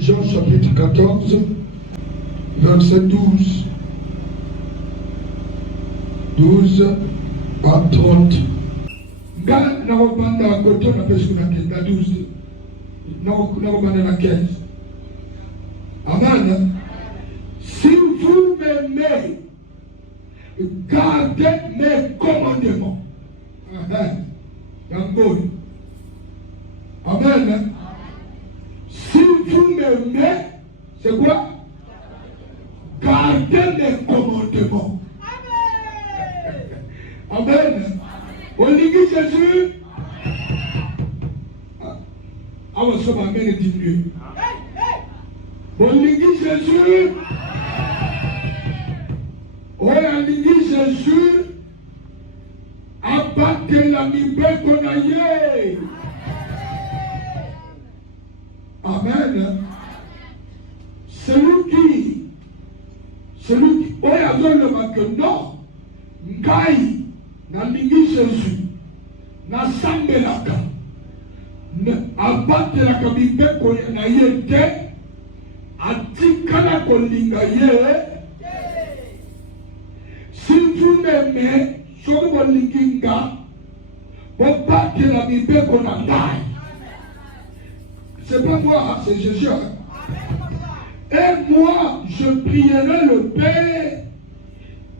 Jean chapitre 14, verset 12. 12 à 30. Nga nakobanda côté na pesu na 12. Nakobanda na 15. Amen. Si vous m'aimez, gardez mes commandements. Amen. Amen. Si vous m'aimez, c'est quoi? Gardez mes commandements. Amen. On dit Jésus. Ah, on se va amener diminuer. On dit Jésus. On dit Jésus. Abattez la mibé qu'on a yé. Amen. Celui qui, oh, il y a que non, Ngai, na lingi Jésus, na sambelaka, abatelaka mibé qu'on a yé te, atikala kolinga yé. Si vous m'aimez, si vous linginga, vous battez la mibé qu'on a taille. C'est pas moi, c'est Jésus. Et moi, je prierai le Père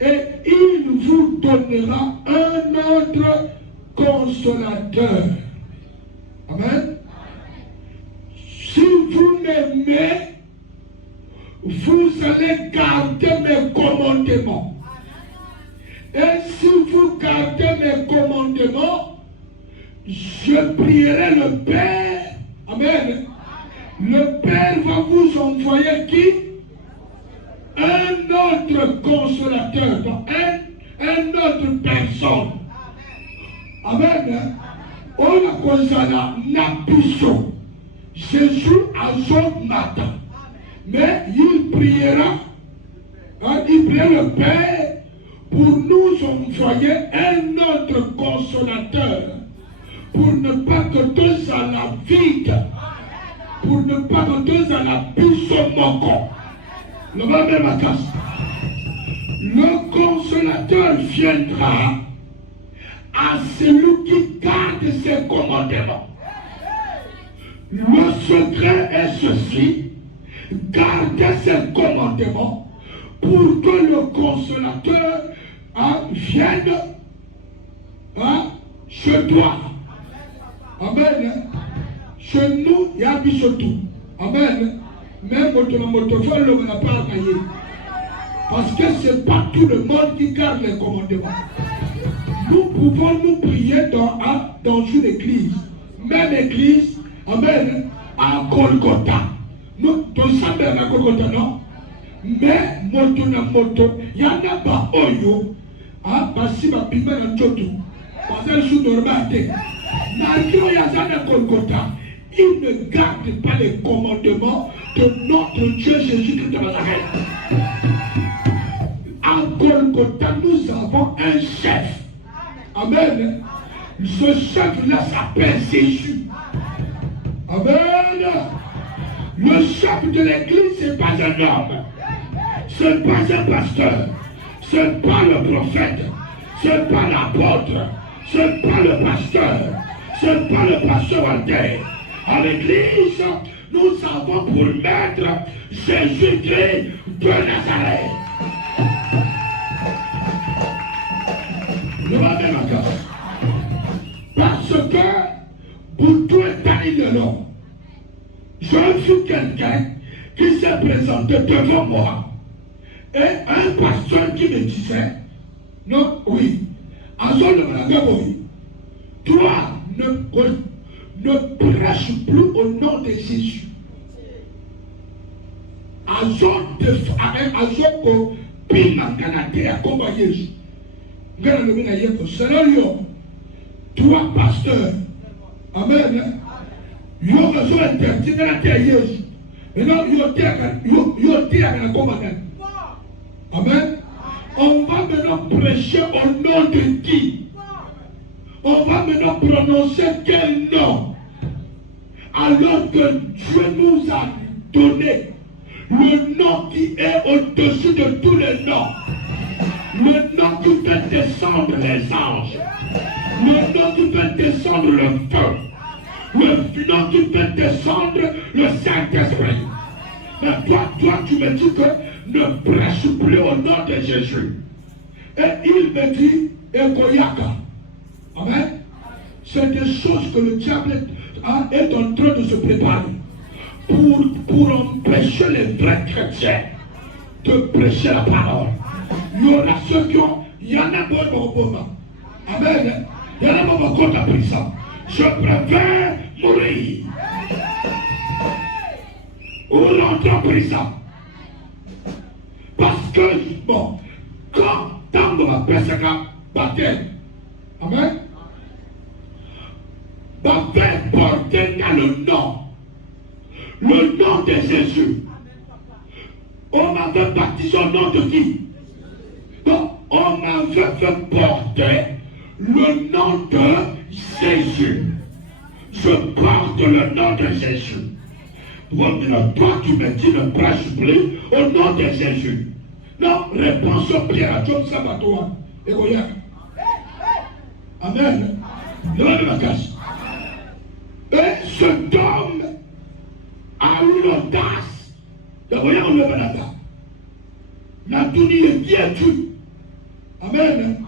et il vous donnera un autre consolateur. Amen. Si vous m'aimez, vous allez garder mes commandements. Et si vous gardez mes commandements, je prierai le Père. Amen. Le Père va vous envoyer qui? Un autre consolateur, donc un autre personne. Amen. On a consala nabiso. Jésus a son matin. Mais il priera le Père pour nous envoyer un autre consolateur. Pour ne pas que tous à la vide, pour ne pas que tous à la pisomoko. Le consolateur viendra à celui qui garde ses commandements. Le secret est ceci: garder ses commandements pour que le consolateur vienne chez toi. Amen. Chez nous, il y a du tout. Amen. Même quand on a motophone, on n'a pas à cahier. Parce que ce n'est pas tout le monde qui garde les commandements. Nous pouvons nous prier dans une église. Même église, amen, à Golgotha. Nous, dans à Golgotha, non? Mais, moto, il y en a pas oyo. Parce que ma pima n'a pas tout. Parce que je suis normal. Il ne garde pas les commandements de notre Dieu Jésus-Christ de Nazareth. À Golgotha, nous avons un chef. Amen. Ce chef-là s'appelle Jésus. Amen. Le chef de l'église, ce n'est pas un homme. Ce n'est pas un pasteur. Ce n'est pas le prophète. Ce n'est pas l'apôtre. Ce n'est pas le pasteur. Ce n'est pas le pasteur Walter. À l'église, nous avons pour maître Jésus-Christ de Nazareth. Parce que Boutou est allé de l'homme. J'ai vu quelqu'un qui s'est présenté devant moi et un pasteur qui me disait, non, oui, toi, ne prêche plus au nom de Jésus. Toi, pasteur, amen. Amen. On va maintenant prêcher au nom de qui? On va maintenant prononcer quel nom? Alors que Dieu nous a donné le nom qui est au-dessus de tous les noms. Le nom qui fait descendre les anges. Le nom qui fait descendre le feu. Le nom qui fait descendre le Saint-Esprit. Mais toi, tu me dis que ne prêche plus au nom de Jésus. Et il me dit, Ekoyaka. Amen. C'est des choses que le diable est en train de se préparer pour empêcher les vrais chrétiens de prêcher la parole. Il y aura ceux qui ont, il y en a beaucoup. Amen. Il y en a beaucoup de prison. Je préfère mourir ou rentrer en prison. Parce que, bon, quand tant de ma personne a baptême, amen, baptême porté dans le nom de Jésus. On m'avait baptisé au nom de qui? Donc, on m'avait fait porter le nom de Jésus. Je porte le nom de Jésus. Toi, tu me dis ne prêche plus au nom de Jésus. Non, réponse au Pierre à John Sabatoa. Et regarde. Amen. Levez la casse. Et cet homme a eu l'audace de regarder le Benata. N'a tout dit, qui es-tu? Amen.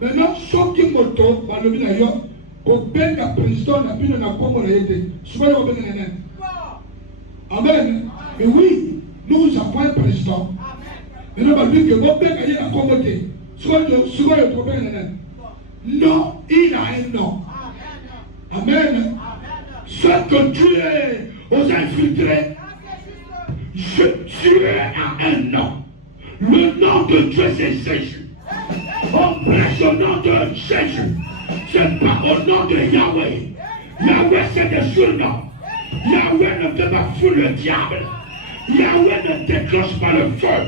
Maintenant, ceux qui m'ont par le binaire, au ben la président n'a plus de la pomme de l'aide. Souvent, au ben amen. Mais oui, nous avons un président. Maintenant, on va dire que au ben la pomme de souvent le problème. Non, il a un nom. Amen. Ce que Dieu est aux infiltrés, Dieu a un nom. Le nom de Dieu, c'est Jésus. On prêche au nom de Jésus. C'est pas au nom de Yahweh. Yahweh, c'est des surnoms. Yahweh ne fait pas foutre le diable. Yahweh ne déclenche pas le feu.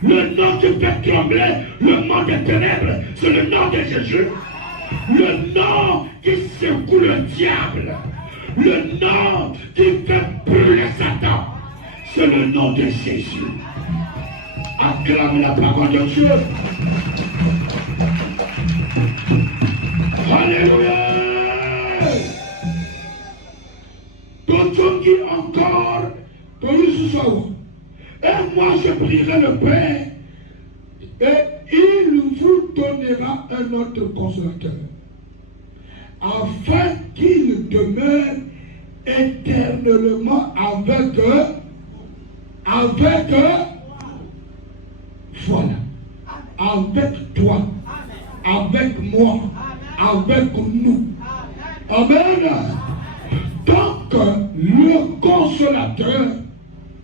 Le nom qui fait trembler le monde des ténèbres, c'est le nom de Jésus. Le nom qui secoue le diable. Le nom qui fait brûler Satan, c'est le nom de Jésus. Acclame la parole de Dieu. Alléluia. D'autres qui encore, et moi je prierai le Père, et il vous donnera un autre consolateur, afin qu'il demeure éternellement avec eux, voilà, avec toi, avec moi, avec nous. Amen. Donc, le consolateur,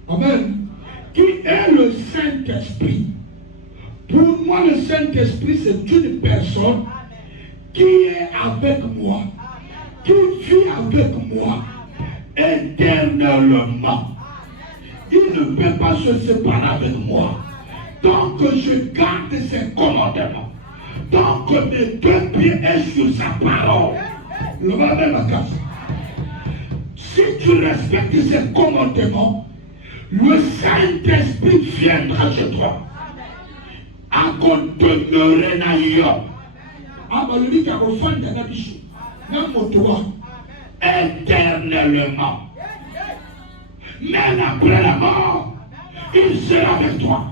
amen, qui est le Saint-Esprit. Pour moi, le Saint-Esprit, c'est une personne qui est avec moi, qui vit avec moi éternellement. Il ne peut pas se séparer avec moi. Donc, je garde ses commandements. Donc, mes deux pieds sont sur sa parole. Le va même à casa. Si tu respectes ses commandements, le Saint-Esprit viendra chez toi. À demeurer dans l'homme. Ah, bah, lui qui a offert d'un abichou. Même toi. Éternellement. Même après la mort, il sera avec toi.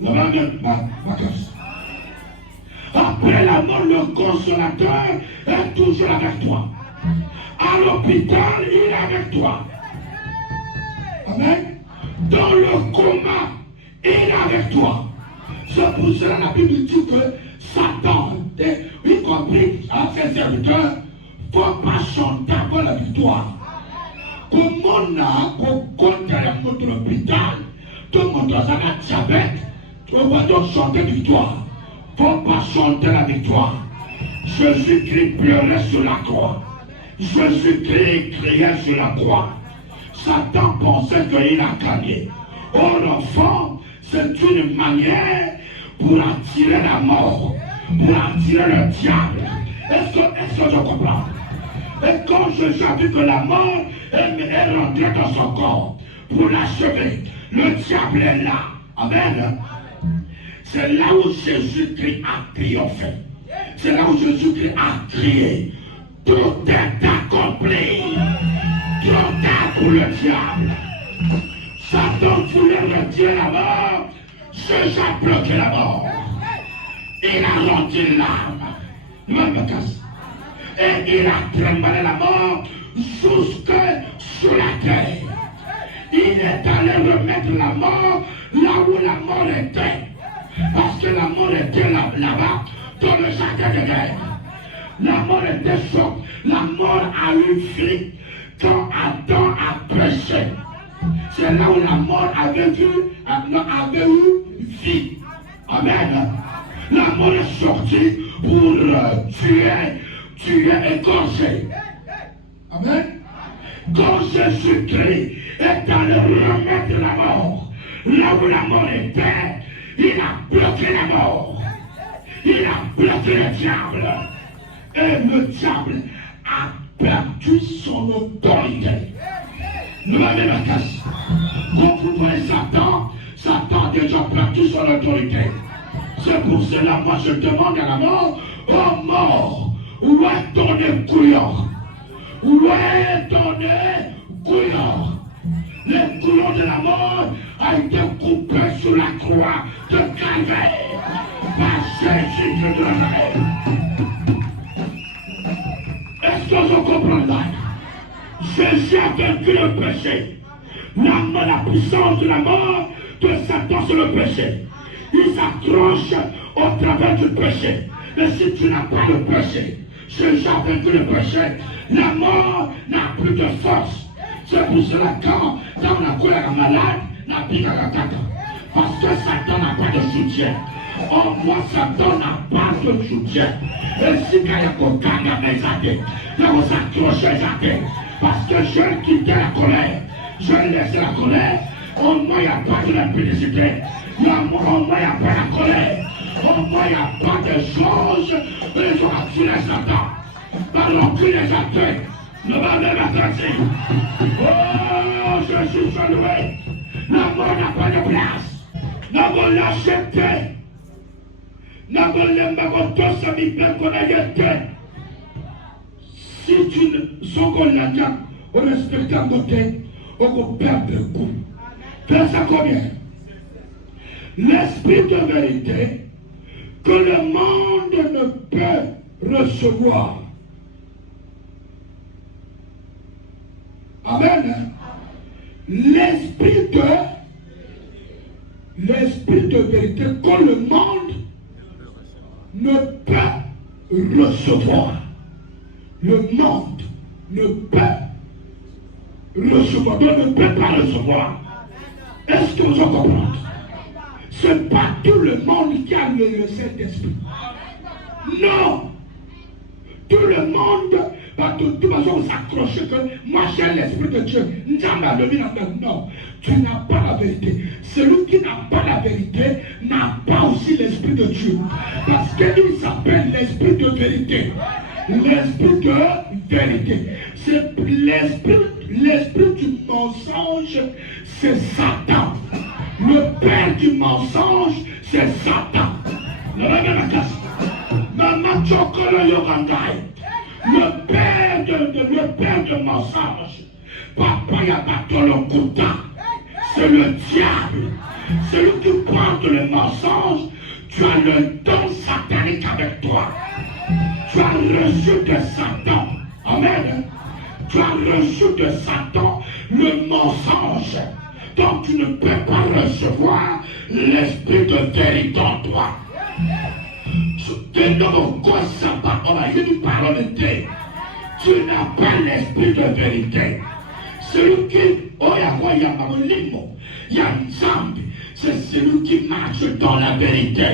Le va même ma casa. Après la mort, le consolateur est toujours avec toi. À l'hôpital, il est avec toi. Amen. Dans le coma, il est avec toi. C'est pour cela la Bible dit que Satan, y compris à ses serviteurs, ne faut pas chanter pour la victoire. Comme on a, pour contraire notre hôpital, tout le monde a un diabète, on va donc chanter victoire. Il ne faut pas chanter la victoire. Jésus-Christ pleurait sur la croix. Jésus-Christ criait sur la croix. Satan pensait qu'il a gagné. Or, l'enfant, c'est une manière pour attirer la mort, pour attirer le diable. Est-ce que tu comprends? Quand Jésus a vu que la mort est rentrée dans son corps pour l'achever, le diable est là. Amen. C'est là où Jésus-Christ a triomphé. C'est là où Jésus-Christ a crié. Tout est accompli. Trop tard pour le diable. Satan voulait retirer la mort. Jésus a bloqué la mort. Il a rendu l'âme. Ne me casse. Et il a tremblé la mort jusque sur la terre. Il est allé remettre la mort là où la mort était. Parce que la mort était là-bas, dans le jardin de guerre. La mort était choc. La mort a eu vie quand Adam a péché. C'est là où la mort avait eu vie. Amen. La mort est sortie pour tuer et égorger. Amen. Quand Jésus-Christ est allé remettre la mort, là où la mort était, il a bloqué la mort. Il a bloqué le diable. Et le diable a perdu son autorité. Ne m'avez pas cassé. Quand vous voyez Satan, Satan a déjà perdu son autorité. C'est pour cela, moi je demande à la mort, oh mort, où est ton couillon? Où est ton couillon? Les couillons de la mort a été coupé sur la croix de Calvaire par Jésus de Nazareth. Est-ce que vous comprenez? Jésus a vaincu le péché. La puissance de la mort de Satan sur le péché. Il s'accroche au travers du péché. Mais si tu n'as pas de péché, Jésus a vaincu le péché, la mort n'a plus de force. C'est pour cela quand on a collé la malade, n'a plus qu'à la tête. Parce que Satan n'a pas de soutien. Au moins Satan n'a pas de soutien. Et si il y a un mes athées, il va s'accrocher les athées. Parce que je quittais la colère. Je laissais la colère. Au moins il n'y a pas de l'impudicité. Au moins il n'y a pas la colère. Au moins il n'y a pas de choses. Ils ont acculé Satan. Alors que les athées ne m'avaient pas traité. Oh, je suis salué. La mort n'a pas de place. N'a pas l'accepté. N'a pas l'accepté. Si tu ne sens qu'on l'a dit, on respecte un côté, on perd le coup. Fais ça combien? L'esprit de vérité que le monde ne peut recevoir. Amen. L'esprit de vérité que le monde ne peut recevoir. Le monde ne peut recevoir, donc ne peut pas recevoir. Est-ce que vous en comprenez? Ce n'est pas tout le monde qui a le Saint-Esprit. Non! Tout le monde va de toute façon s'accrocher que moi j'ai l'Esprit de Dieu. Non, tu n'as pas la vérité. Celui qui n'a pas la vérité n'a pas aussi l'Esprit de Dieu. Parce qu'il s'appelle l'Esprit de vérité. L'Esprit de vérité. C'est l'esprit du mensonge, c'est Satan. Le père du mensonge, c'est Satan. Maman Chokolo Yogangai. Le père de mensonge. Papa Yabatolo Kouta. C'est le diable. Celui qui porte le mensonge, tu as le don satanique avec toi. Tu as reçu de Satan. Amen. Tu as reçu de Satan le mensonge. Donc tu ne peux pas recevoir l'esprit de vérité en toi. Tu n'as pas l'esprit de vérité. Celui qui, c'est celui qui marche dans la vérité.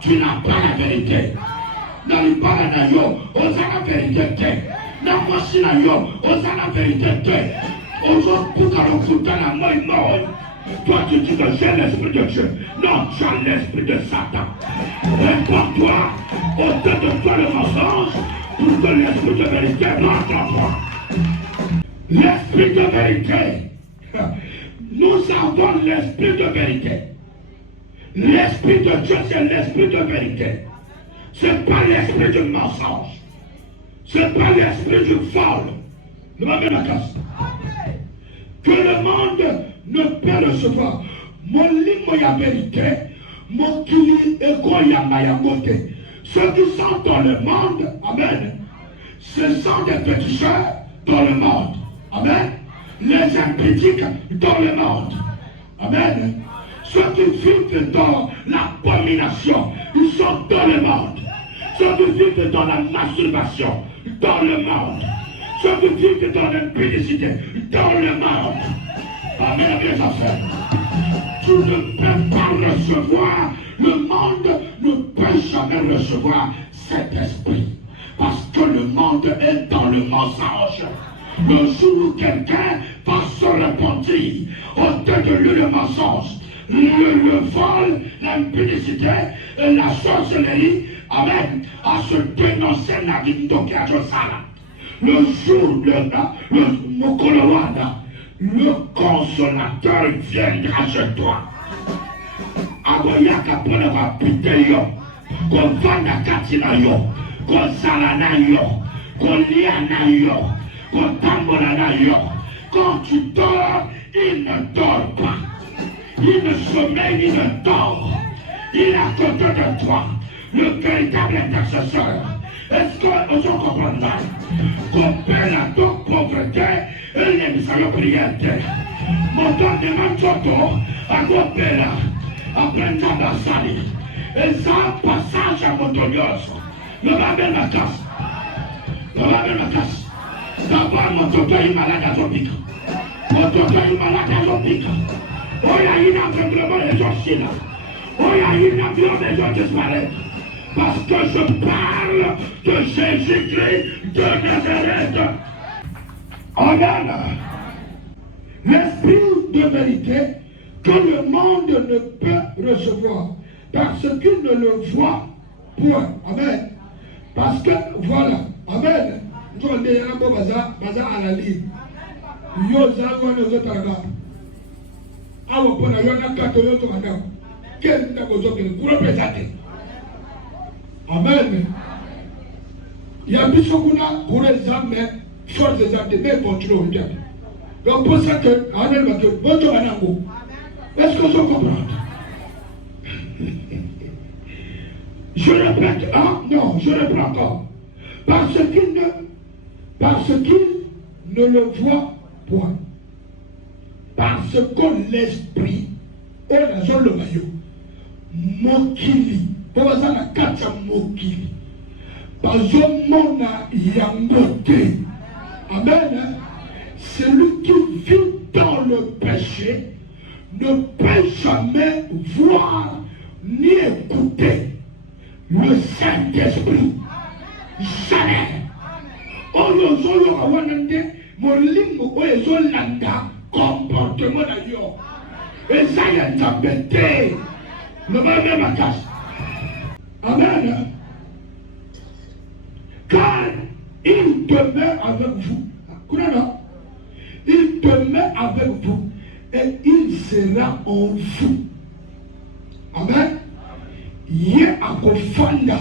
Tu n'as pas la vérité. Dans le paranayo, on a la vérité. Dans le machine, on a la vérité. On a pour la Toi, tu dis que j'ai l'esprit de Dieu. Non, tu as l'esprit de Satan. Réponds-toi, ôte de toi le mensonge, pour que l'esprit de vérité rentre en toi. L'esprit de vérité. Nous avons l'esprit de vérité. L'esprit de Dieu, c'est l'esprit de vérité. Ce n'est pas l'esprit du mensonge. Ce n'est pas l'esprit du vol. Ne m'amène la casse. Que le monde ne peut recevoir. Mon lit, la vérité, mon kili et goya mayamote. Ceux qui sont dans le monde, amen, ce sont des pétisseurs dans le monde. Amen. Les impudiques dans le monde. Amen. Ceux qui vivent dans l'abomination, ils sont dans le monde. Ceux qui vivent dans la masturbation, dans le monde. Ceux qui vivent dans l'impudicité, dans le monde. Amen, mes affaires. Tu ne peux pas recevoir, le monde ne peut jamais recevoir cet esprit. Parce que le monde est dans le mensonge. Le jour où quelqu'un va se repentir, ôte de lui le mensonge, le vol, l'impudicité et la sorcellerie, amen, à se dénoncer la vie de Sala. Le jour, le Mokolowanda, le consolateur viendra chez toi. Aboyaka pone va pite yo, ko vanda katina yo, ko salana yo, ko liana yo, ko tambolana yo. Quand tu dors, il ne dort pas. Il ne sommeille, il ne dort. Il est à côté de toi, le véritable intercesseur. Est-ce que vous comprenez ça? Comprenez la pauvreté et les missions prières. Mon temps de Manchoto, à Gopela, après Tabasali. Et ça, passage à Montolios. Le babel ma casse. Le babel ma casse. D'abord, mon toto est malade à Zopica. Mon toto est malade à Zopica. Oh, il y a une aveuglement des gens là. Oh, il y a une avion des gens disparaissent. Parce que je parle de Jésus-Christ de Nazareth. Amen. L'esprit de vérité que le monde ne peut recevoir parce qu'il ne le voit point. Amen. Parce que voilà. Amen. Nous avons dit un peu bazar à la ligne. Yo zango ne zo taraga. Awo pona yo na kato yo to madam. Quel n'a besoin de nous représenter. Amen. Il y a des gens qui ont des âmes, mais force des âmes, mais continuent. Donc pour ça que, Amen, bonjour Anango. Est-ce que je comprends? Je répète, ah non, je répète encore. Parce qu'il ne le voit point. Parce que l'esprit est dans son maillot. Mokili. Pour ça, la carte mokili. Parce que mon yangote. Amen. Celui qui vit dans le péché ne peut jamais voir ni écouter le Saint-Esprit. Jamais. Oyozo awanande molingo oyozo landa comportement d'ailleurs. Et ça y a tapé. Ne va même à casse. Amen. Car il demeure avec vous. Il demeure avec vous et il sera en vous. Amen. Yé a kofanda.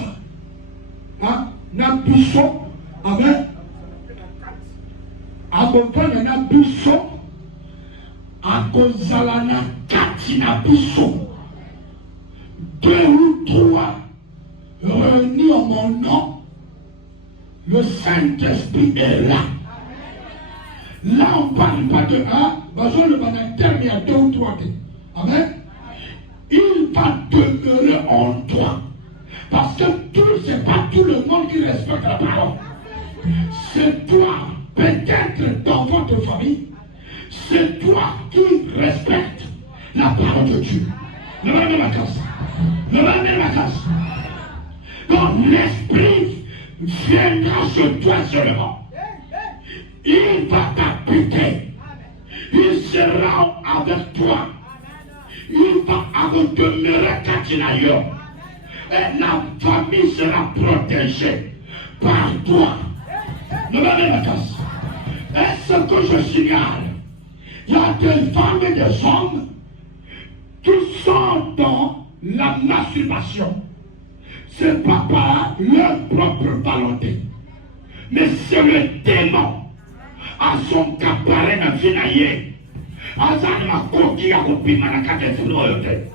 Na biso. Amen. Akofanda na biso. Akozala na kati na biso. 2 ou 3 réunis en mon nom. Le Saint-Esprit est là. Là, on ne parle pas de un, besoin le terme, il y a 2 ou 3. Amen. Il va demeurer en toi. Parce que ce n'est pas tout le monde qui respecte la parole. C'est toi, peut-être dans votre famille, c'est toi qui respecte la parole de Dieu. Ne va pas ma casse. Ne va pas ma casse. Donc l'esprit viendra sur toi seulement. Il va t'habiter. Il sera avec toi. il va demeurer quand il ailleurs. Et la famille sera protégée par toi. Ne m'avez pas casse. Est-ce que je signale? Il y a des femmes et des hommes qui sont dans la masturbation. C'est pas par leur propre volonté, mais c'est le démon à son caparet na finaye. Azan ma koki ya kupima na kate funoyote.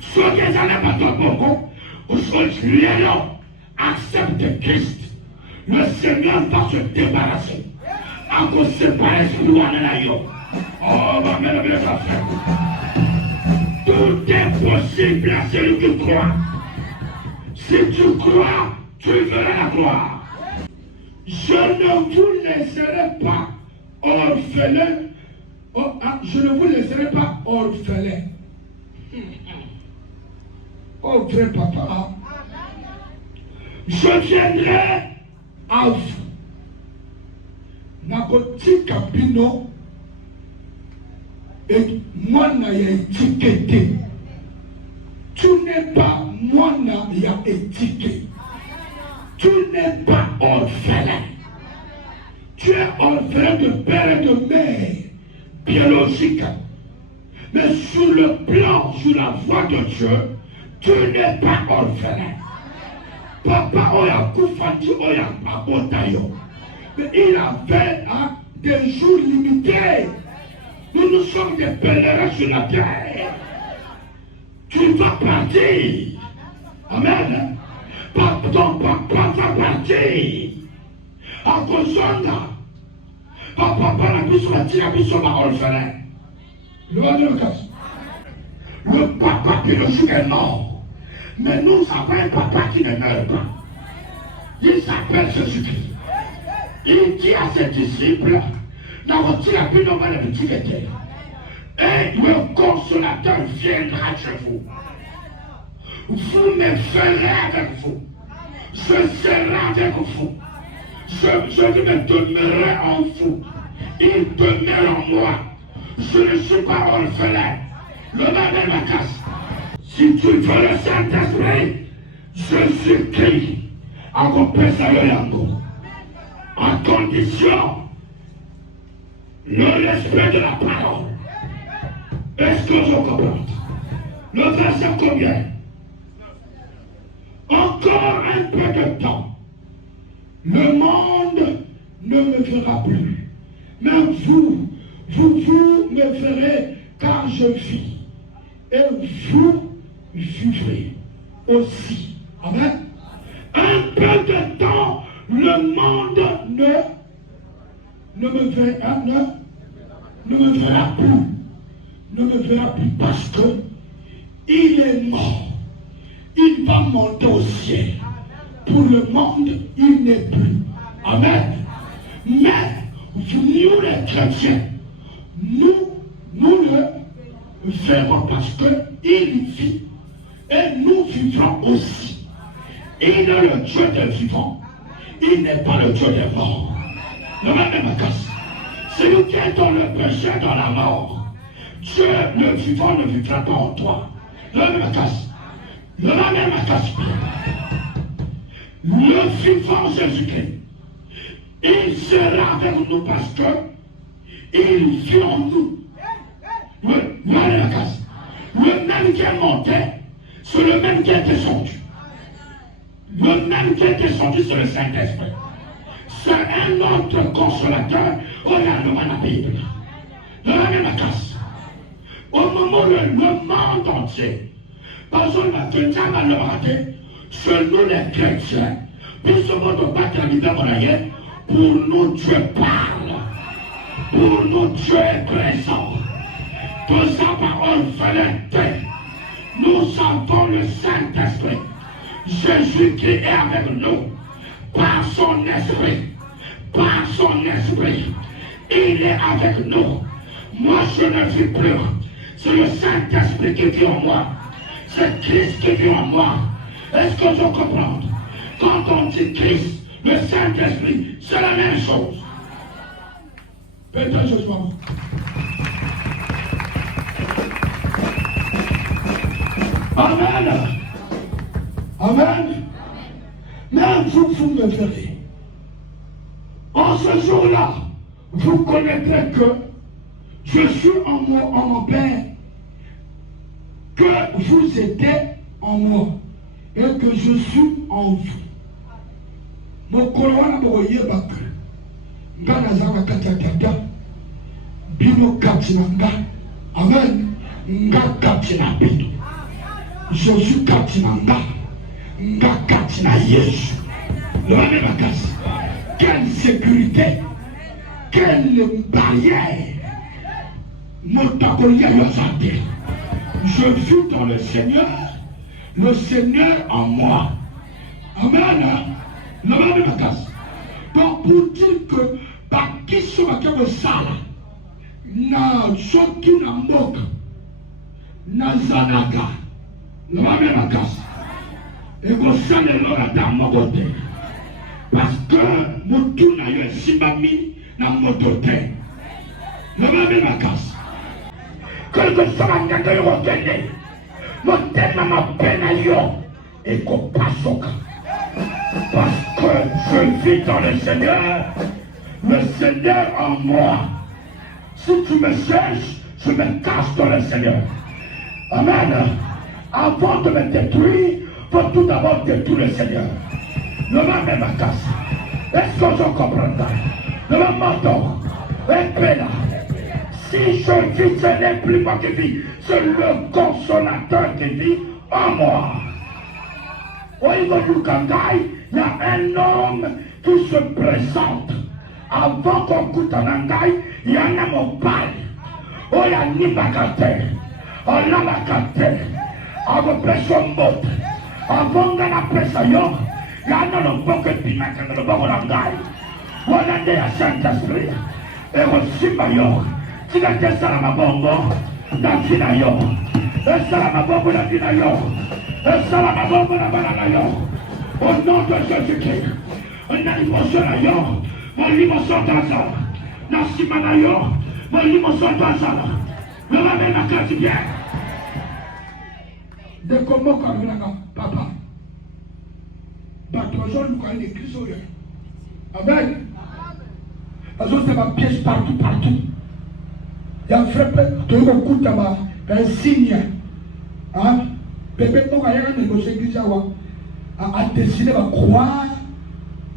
Soki ezana bato boko, lelo accepte Christ. Le Seigneur va se débarrasser. À cause de séparer ce loin de la yo. Oh, ma mère, mes affaires. Tout est possible à celui qui croit. Si tu crois, tu verras la gloire. Je ne vous laisserai pas orphelin. Oh, je ne vous laisserai pas orphelin. Oh, vrai papa. Je viendrai à vous. Nakotika bino et moi na ya étiqueté. Tu n'es pas moi na ya étiqueté. Tu n'es pas orphelin. Tu es orphelin de père et de mère biologique. Mais sur le plan, sur la voie de Dieu, tu n'es pas orphelin. Papa oya kufati oya papotayo. Mais il avait des jours limités. Nous sommes des pèlerins sur la terre. Tu vas partir. Amen. Ton papa va partir. À cause de ça, papa n'a plus sur ma orphelin. Le papa biologique est mort. Mais nous avons un papa qui ne meurt pas. Il s'appelle Jésus-Christ. Il dit à ses disciples, et le consolateur viendra chez vous. Vous me ferez avec vous. Je serai avec vous. Je me demeurerai en vous. Il demeure en moi. Je ne suis pas orphelin. Le mal est ma casse. Si tu veux le Saint-Esprit, Jésus-Christ, accompagne ça yango. En condition, le respect de la parole. Est-ce que je comprends? Le verset combien? Encore un peu de temps. Le monde ne me verra plus. Mais vous me verrez car je vis. Et vous vivrez aussi. Amen. Un peu de temps, le monde ne me verra plus. Ne me verra plus parce que il est mort. Il va monter au ciel. Pour le monde, il n'est plus. Amen. Mais nous les chrétiens, nous le verrons parce qu'il vit et nous vivrons aussi. Il est le Dieu des vivants. Il n'est pas le Dieu des morts. Le même casse. Celui qui est dans le péché, dans la mort, Dieu, le vivant, ne vivra pas en toi. Le même casse. Le même casse. Le vivant Jésus-Christ, il sera avec nous parce que il vit en nous. Le même qui est monté, c'est le même qui est descendu. Le même qui est descendu, c'est le Saint-Esprit. C'est un autre consolateur. Regarde-moi la Bible. De la même casse. Au moment où le monde entier, pas seulement que Dieu va le rater, selon les chrétiens, puis ce monde battre la vie pour nous Dieu parle. Pour nous Dieu est présent. De sa parole fallait. Nous avons le Saint-Esprit. Jésus qui est avec nous. Par son esprit. Par son esprit. Il est avec nous. Moi je ne vis plus. C'est le Saint-Esprit qui vit en moi. C'est Christ qui vit en moi. Est-ce que je comprends? Quand on dit Christ, le Saint-Esprit, c'est la même chose. Peut-être ce soir. Amen. Amen. Même vous me verrez. En ce jour-là, vous connaîtrez que je suis en mon Père, que vous êtes en moi et que je suis en vous. Mon colon boye bakre. Ngana zawa katatata. Bino katinanga. Amen. Nga katina bino. Je suis katinanga. Nga katina Yesu. Le même bakasi. Quelle sécurité. Quelle barrière. Motakolia yosante. Je suis dans le Seigneur en moi. Amen. Donc pour dire que par qui soit que ça na soki na mboka na zanaga na même casse et qu'on s'en est là dans mon côté parce que mon tout n'a eu simbami na motote na même casse quelque chose à gagner au côté mon thème ma peine à yo et qu'on passe au cas. Parce que je vis dans le Seigneur en moi. Si tu me cherches, je me cache dans le Seigneur. Amen. Avant de me détruire, il faut tout d'abord détruire le Seigneur. Ne m'a même pas casse. Est-ce que je comprends ça? Ne m'a m'entends. Et là, si je vis, ce n'est plus moi qui vis, c'est le consolateur qui vit en moi. Au niveau du Kangai, il y a un homme qui se présente. Avant qu'on goûte en Angaï, il y en a mon père. Oh, il y a ni bagate. Oh, la bagate. Avant pression mot. Avant qu'on appelle ça, il y en a le bon que Pinac, le bon Angaï. On a des Saint-Esprit. Et aussi, Mayor. Si la tête ça ma bongo, dans Finayor. Et ça ma bongo, dans Finayor. Et ça ma bongo, dans Bananayor. Au nom de Jésus-Christ, on a l'émotion d'ailleurs, mon l'émotion dans ça, Nassima d'ailleurs, mon l'émotion dans ça, le ramène à cœur du bien. De comment comme papa, Batrojon nous connaît l'église au lieu. Amen. Parce que c'est ma pièce partout. Il y a un frère, tu as écouté un signe. Hein? Bébé, on a négocié l'église à dessiner ma croix.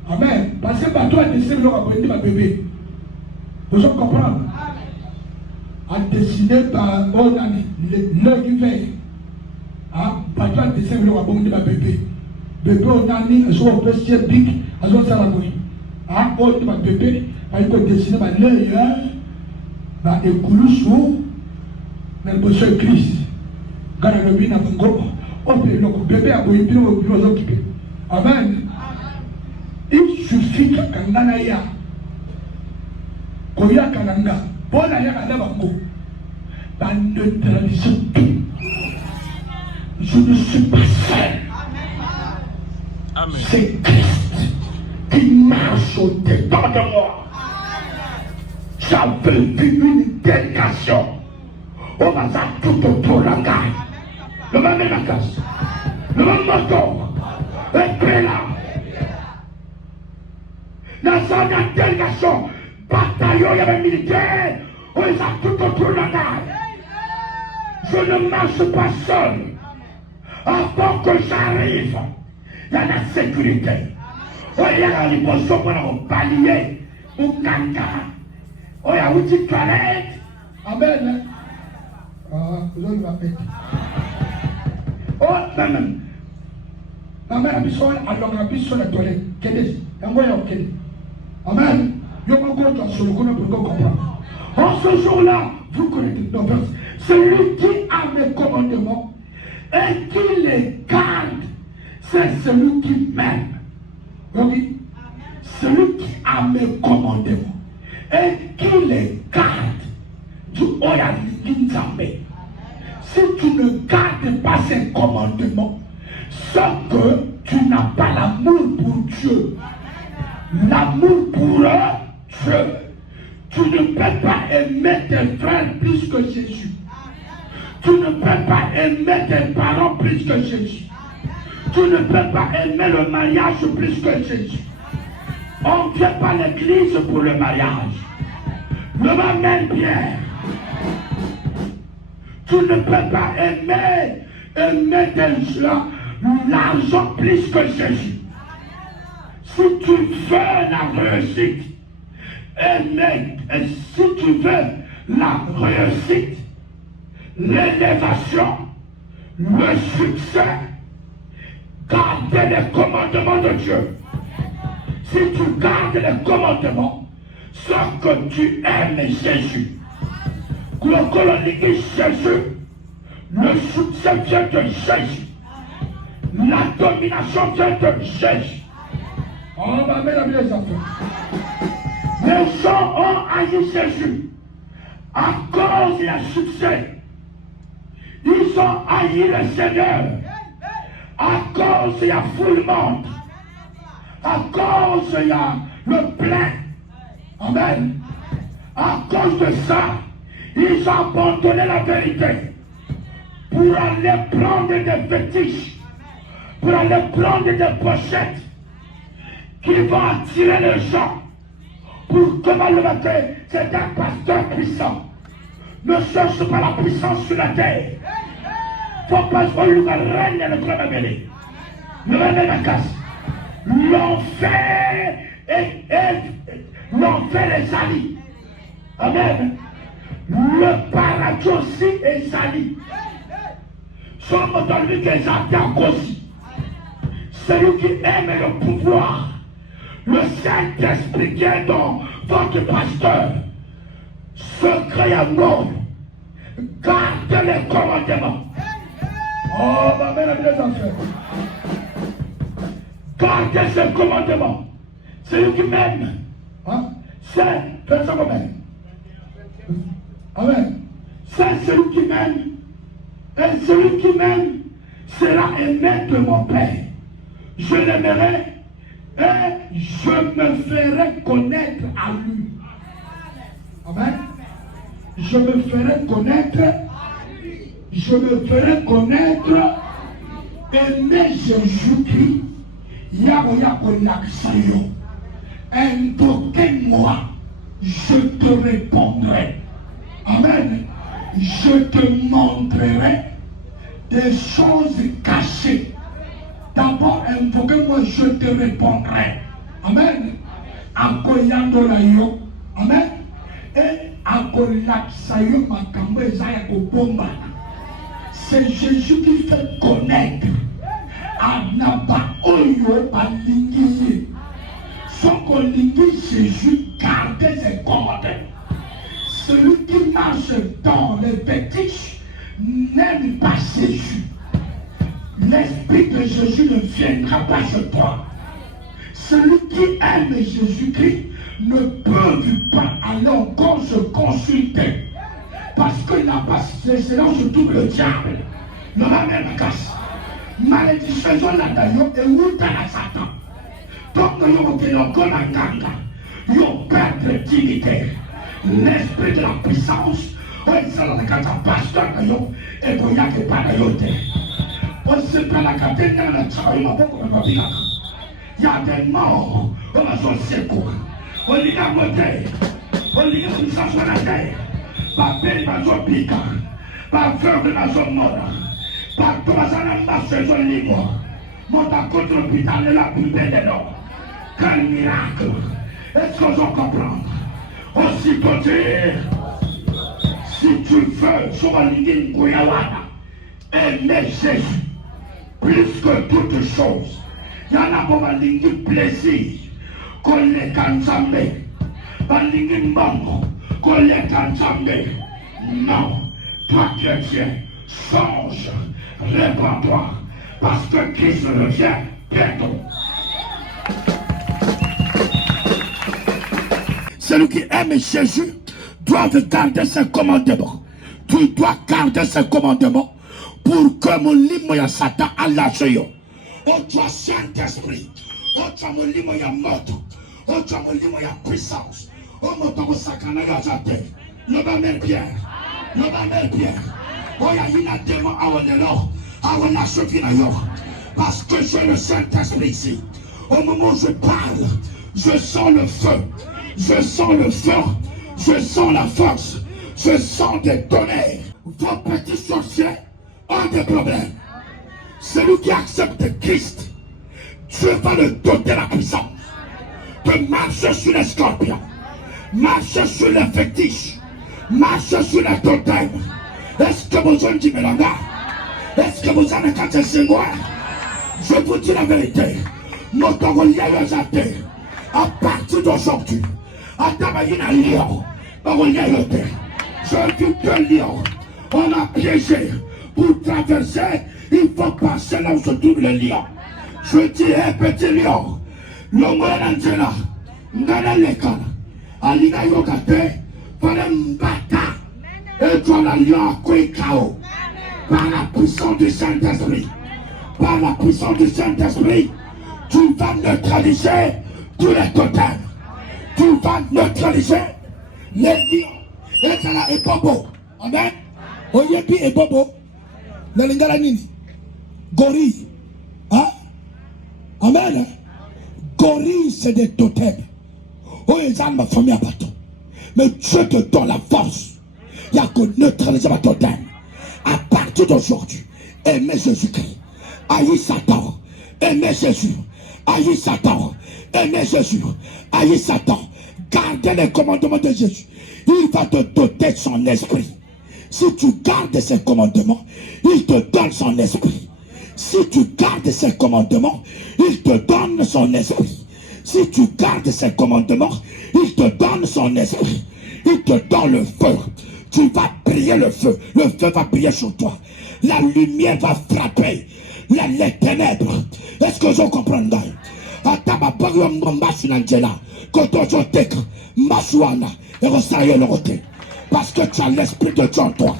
Amen. Parce que bateau a dessiné ma bébé. Vous comprenez? À dessiner par l'œil vert. Bateau a dessiné ma bébé. Bébé on a mis un petit pic à son salabouille. On ma bébé, il faut dessiner ma l'œil, ma écouloussou, mais le monsieur Christ. Garde le bin à mon groupe. Le bébé a beau être au bureau occupé. Amen. Il suffit qu'un nanaya, Koya Kananga, Bonaya Kanabango, dans neutraliser tout. Je ne suis pas seul. C'est Christ qui marche au-dedans de moi. J'avais vu une délégation. On va tout autour de la gare. Le même la casse. Le même moto. Et puis là. Dans une délégation, bataillon, il y avait militaire. On les a tout autour de la gare. Je ne marche pas seul. Avant que j'arrive, il y a la sécurité. Il y a la lipotion pour le palier. Ou kanga. Il y a une toilette. Amen. Vous avez la fête. Oh, même. Ma mère a mis sur la toilette. Quel est-ce? Amen. Je vais vous sur le pour comprendre. En ce jour-là, vous connaissez nos versets. Celui qui a mes commandements et qui les garde, c'est celui qui m'aime. Oui. Celui qui a mes commandements et qui les garde, du Oya Linzambe. Si tu ne gardes pas ces commandements, c'est que tu n'as pas l'amour pour Dieu. L'amour pour Dieu. Tu ne peux pas aimer tes frères plus que Jésus. Tu ne peux pas aimer tes parents plus que Jésus. Tu ne peux pas aimer le mariage plus que Jésus. On ne fait pas l'église pour le mariage. Ne m'amène Pierre. Tu ne peux pas aimer l'argent plus que Jésus. Si tu veux la réussite, et si tu veux la réussite, l'élévation, le succès, garde les commandements de Dieu. Si tu gardes les commandements, ce que tu aimes Jésus, le Jésus, le succès vient de Jésus, la domination vient de Jésus. On va mettre les enfants. Les gens ont haï Jésus à cause du succès. Ils ont haï le Seigneur à cause de la foule monde, à cause de le plein. Amen. À cause de ça, ils ont abandonné la vérité pour aller prendre des fétiches, pour aller prendre des pochettes qui vont attirer les gens pour que le matin, c'est un pasteur puissant. Ne cherche pas la puissance sur la terre. Faut pas que le règne le club abélé. Le règne la casse. L'enfer l'enfer est sali. Amen. Le paradis aussi est sali. Sommes dans lui des attaques aussi. Celui qui aime le pouvoir, le Saint-Esprit qui est dans votre pasteur, secret à mort, garde les commandements. Oh, ma mère, les enfants. Gardez ces commandements. Celui qui m'aime, hein? C'est personne qui m'aime. Amen. C'est celui qui m'aime. Et celui qui m'aime sera aimé de mon Père. Je l'aimerai et je me ferai connaître à lui. Amen. Je me ferai connaître. Je me ferai connaître. Aimer Jésus-Christ. Invoquez-moi. Je te répondrai. Amen. Je te montrerai des choses cachées. D'abord, invoquez-moi, je te répondrai. Amen. Amen. Et c'est Jésus qui fait connaître. Anaba oyo balingi. Son kolingi Jésus gardait ses cordes. Celui qui marche dans les fétiches n'aime pas Jésus. L'Esprit de Jésus ne viendra pas sur toi. Celui qui aime Jésus-Christ ne peut pas aller encore se consulter. Parce qu'il n'a pas cela surtout le diable. Ne va même la casse. Malédiction la d'ailleurs et où t'as la Satan. Donc il y a encore la ganga. Il y a perdre dignité. L'esprit de la puissance. Il y a des morts. On va s'en secours. On y a monté. On y a puissance sur la terre. Pas belle, pas son piquant. Pas veuve, pas son mort. Pas trois ans, pas saison libre. Monte à contre l'hôpital et la poubelle de l'eau. Quel miracle. Est-ce qu'on va comprendre? Aussitôt dire, si tu veux, sur la ligne Goyawana, aimer Jésus plus que toutes choses. Il y en a pour la ligne plaisir, qu'on les cansambe, la ligne mango, qu'on les cansambe. Non, toi chrétien, change, répands-toi, parce que Christ revient bientôt. Celui qui aime Jésus doit garder ses commandements. Tu dois garder ses commandements pour que mon limo ya Satan à lâcher. Oh, toi Saint-Esprit. Oh, toi mon limo ya mort. Oh, toi mon limo ya puissance. Oh, mon temps sakana ya jate. Le bamel Pierre. Le bamel Pierre. Oh, ya ina démon à Wodelo. Parce que j'ai le Saint-Esprit ici. Au moment où je parle, je sens le feu. Je sens le feu. Je sens la force. Je sens des tonnerres. Vos petits sorciers ont des problèmes. Celui qui accepte Christ, Dieu va le doter la puissance de marcher sur les scorpions, marcher sur les fétiches, marcher sur les totems. Est-ce que vous en dites là? Est-ce que vous en êtes quand c'est moi? Je vous dis la vérité. Notre religion à partir d'aujourd'hui, à Tabayina Lyon, j'ai vu 2 lions. On a piégé. Pour traverser, il faut passer là où se trouve le lion. Je dis, petit lion, l'homme Angela, Ngana Lekana, Alina Yogate, Mbata, et toi la lion à Kwekao, par la puissance du Saint-Esprit. Par la puissance du Saint-Esprit, tu vas neutraliser tous les totems. Tu vas neutraliser les lions. Et ça là est bobo. Amen. Oyebi et bobo. Le lingala nini? Gorille. Hein? Amen. Gorille, c'est des totems. Oh, ils ont ma famille à bateau. Mais Dieu te donne la force. Il y a que neutraliser ma totem. À partir d'aujourd'hui, aimez Jésus-Christ. Haïs Satan. Aimez Jésus. Haïs Satan. Aimez Jésus. Haïs Satan. Gardez les commandements de Jésus. Il va te doter de son esprit. Si tu gardes ses commandements, il te donne son esprit. Si tu gardes ses commandements, il te donne son esprit. Si tu gardes ses commandements, il te donne son esprit. Il te donne le feu. Tu vas briller le feu. Le feu va briller sur toi. La lumière va frapper les ténèbres. Est-ce que je comprends? Parce que tu as l'esprit de Dieu en toi.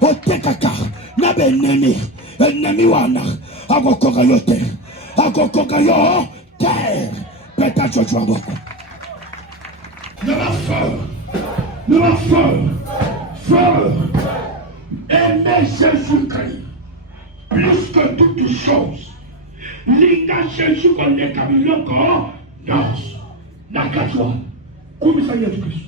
Otekaka, nabe ennemi wana, agokogayote, agokogayo, terre, peut-être tu vas voir. De la feu, aimez Jésus-Christ, plus que toutes choses. Linga Jésus qu'on est comme l'encore, non, n'a qu'à toi, comme ça y est Christ.